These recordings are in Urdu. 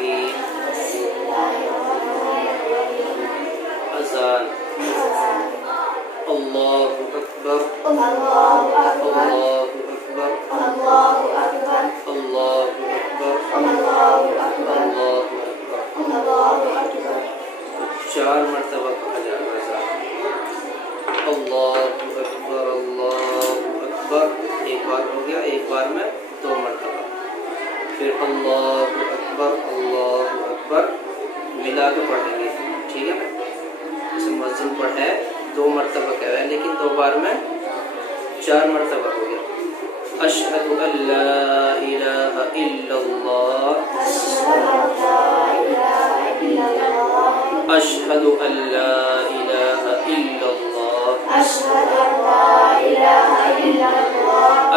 الرحیم اذان اللہ اکبر اللہ اکبر اللہ اکبر اللہ اکبر 4 مرتبہ پڑھا جائے گا اذان اللہ اکبر ایک بار ہو گیا، ایک بار میں 2 مرتبہ، پھر اللہ اکبر ملا کے پڑھیں گے، ٹھیک ہے نا؟ جیسے مؤذن پڑھے 2 مرتبہ کہہ رہا ہے لیکن 2 بار میں 4 مرتبہ ہو گیا۔ اشہد ان لا الہ الا اللہ اشہد ان لا الہ الا اللہ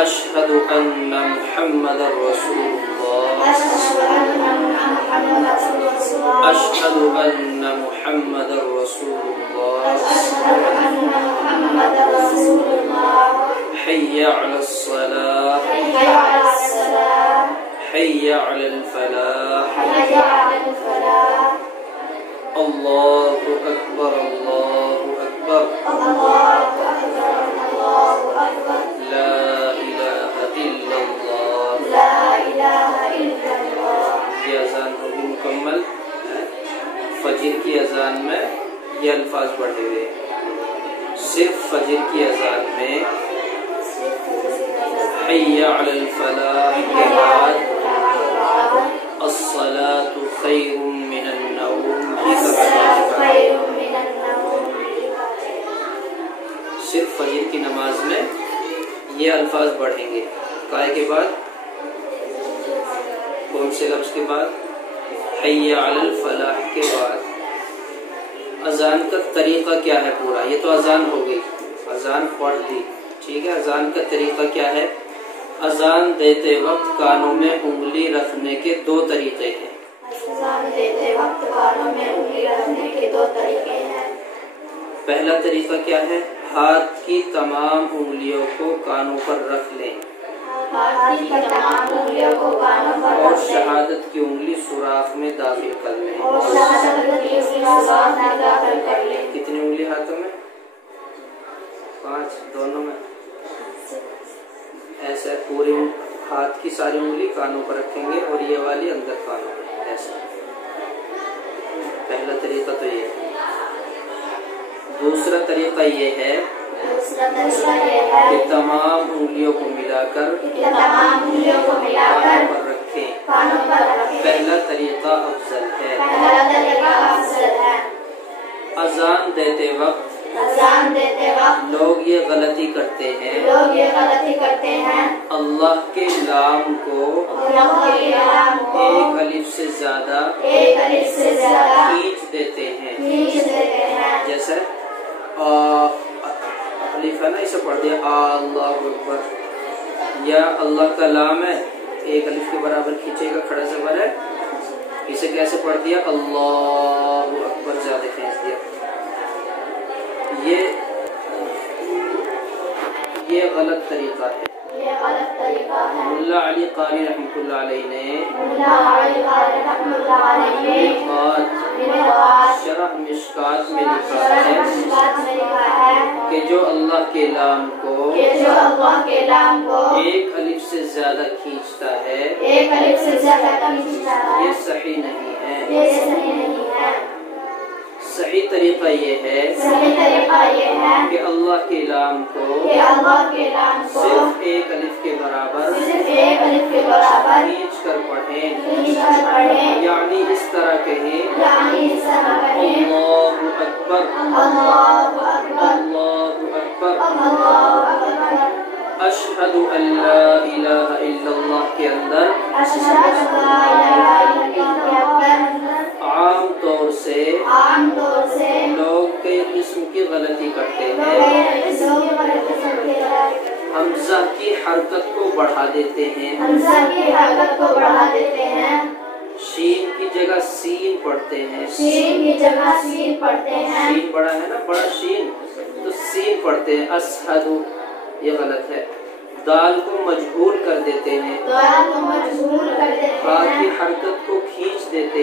اشہد ان محمد رسول اللہ اشہد ان محمد رسول اللہ حی علی الصلاة حی علی الفلاح اللہ اکبر لا الہ الا اللہ۔ یہ اذان ہوگی مکمل۔ فجر کی اذان میں یہ الفاظ پڑھے ہوئے، صرف فجر کی اذان میں حی علی الفلاح کے بعد الصلاۃ خیر من النوم، صرف فجر کی نماز میں یہ الفاظ پڑھیں گے۔ کائے کے بعد؟ کون سے لفظ کے بعد؟ حی علی الفلاح کے بعد۔ اذان کا طریقہ کیا ہے پورا؟ یہ تو اذان ہو گئی، اذان پڑھ دی، ٹھیک ہے۔ اذان کا طریقہ کیا ہے؟ اذان دیتے وقت کانوں میں انگلی رکھنے کے 2 طریقے ہیں۔ اذان دیتے وقت کانوں میں انگلی رکھنے کے 2 طریقے ہیں۔ پہلا طریقہ کیا ہے؟ ہاتھ کی تمام انگلیوں کو کانوں پر رکھ لیں اور شہادت کی انگلی سوراخ میں داخل کر لیں۔ کتنی انگلی ہاتھوں میں؟ 5، دونوں میں ایسا پوری ہاتھ کی ساری انگلی کانوں پر رکھیں گے اور یہ والی اندر کانوں میں، ایسا۔ پہلا طریقہ تو یہ ہے۔ دوسرا طریقہ یہ ہے کہ تمام انگلیوں کو ملا کر کانوں پر رکھیں۔ پہلا طریقہ افضل ہے۔ اذان دیتے وقت لوگ یہ غلطی کرتے ہیں، اللہ کے لام کو ایک الف سے زیادہ کھینچ دیتے ہیں، جیسے الف ہے نا، اسے پڑھ دیا اللہ اکبر، یا اللہ کا لام ہے ایک الف کے برابر کھینچے گا، کھڑا زبر ہے، اسے کیسے پڑھ دیا؟ اللہ اکبر، زیادہ کھینچ دیا۔ یہ غلط طریقہ ہے۔ ملا علی قاری رحمۃ اللہ علیہ نے شرح مشکات میں لکھا ہے کہ جو اللہ کے لام کو ایک الف سے زیادہ کھینچتا ہے یہ صحیح نہیں ہے۔ صحیح طریقہ یہ ہے کہ اللہ کے لام کو صرف ایک الف کے برابر کھینچ کر پڑھیں، یعنی اس طرح کہیں اللہ اکبر اللہ اکبر اشہد ان لا الہ الا اللہ کے اندر عام طور سے لوگ کئی قسم کی غلطی کرتے ہیں۔ حمزہ کی حرکت کو بڑھا دیتے ہیں، شین کی جگہ سین پڑھتے ہیں، شین بڑا ہے نا، بڑا شین تو سین پڑھتے ہیں۔ اشہد یہ غلط ہے۔ دال کو مجہول کر دیتے ہیں، ہاتھ کی حرکت کو کھینچ دیتے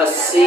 80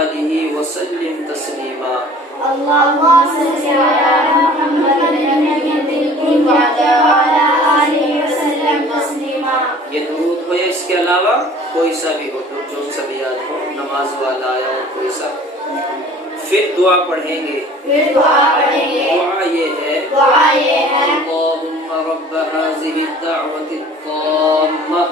آلہ وسلم تسلیما۔ اللهم صل على محمد النبي الأمي وعلى آله وسلم تسليما۔ یہ درود ہو یا اس کے علاوہ کوئی سا بھی ہو، جو سا بھی یاد ہو، نماز والا یا اور کوئی سا۔ پھر دعا پڑھیں گے، دعا یہ ہے اللہم رب هذه الدعوة التامة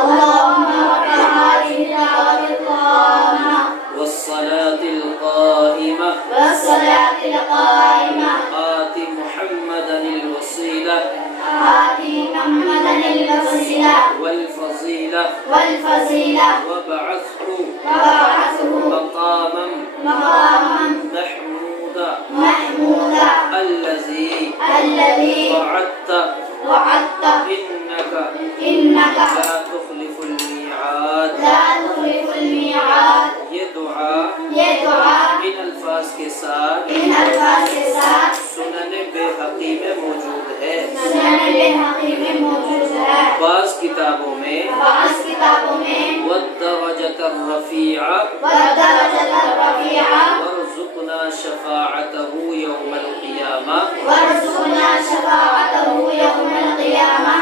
اللهم رب هذه الدعوة التامة والصلاة القائمة آت محمدا الوسيلة والفضيلة وابعثه مقاما محمودا الذي وعدت إنك لا تخلف الميعاد۔ یہ دعا ان الفاظ کے ساتھ سنن بیہقی میں موجود ہے، بعض کتابوں میں والدرجة الرفيعة وارزقنا شفاعته يوم القيامة،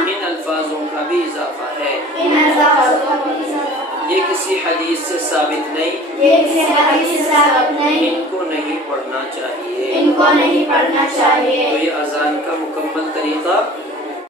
ان الفاظوں کا بھی اضافہ ہے۔ یہ کسی حدیث سے ثابت نہیں، ان کو نہیں پڑھنا چاہیے۔ تو یہ اذان کا مکمل طریقہ